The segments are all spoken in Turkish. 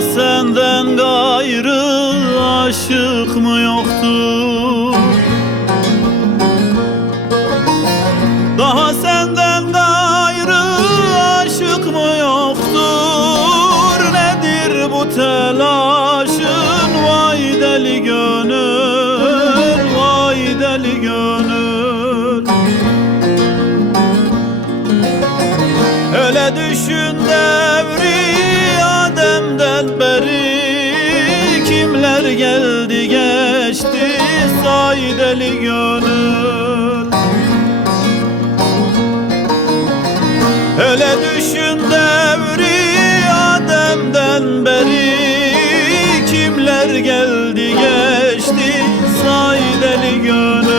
senden gayrı aşık mı yoktur? Daha senden gayrı aşık mı yoktur? Nedir bu telaşın vay deli gönül, vay deli gönül. Öyle düşün devri Adem'den beri kimler geldi geçti say deli gönül. Öyle düşün devri Adem'den beri kimler geldi geçti say deli gönül.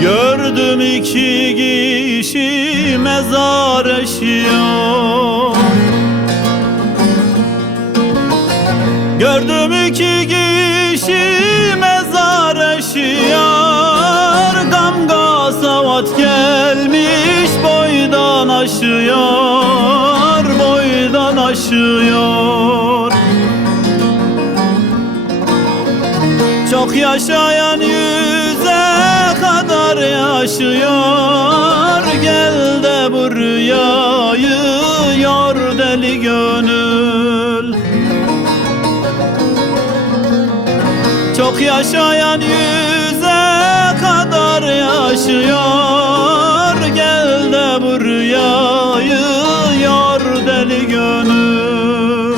Gördüm iki kişi mezar eşiyor. Gördüm iki kişi mezar eşiyor. Damga savat gelmiş boydan aşıyor, boydan aşıyor. Çok yaşayan yüze kadar yaşıyor. Gel de bu rüyayı yor deli gönül. Çok yaşayan yüze kadar yaşıyor. Gel de bu rüyayı yor deli gönül.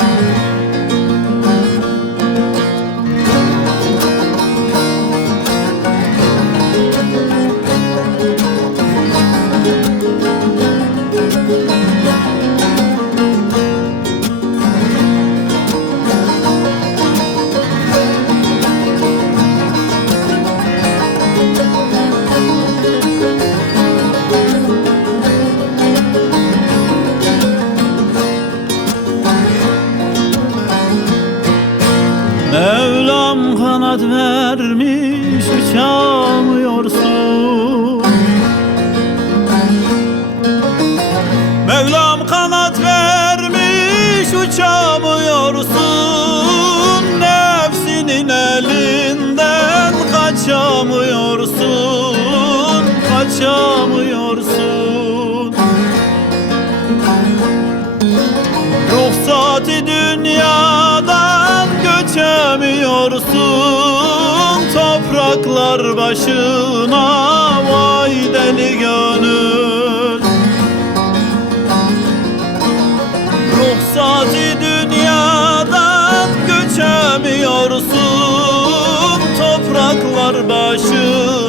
Mevlam kanat vermiş uçamıyorsun. Mevlam kanat vermiş uçamıyorsun. Nefsinin elinden kaçamıyorsun, kaçamıyorsun. Ruhsat-ı dünyadan göçemiyorsun. Topraklar başına vay deli gönül. Ruhsat-ı dünyadan göçemiyorsun. Topraklar başına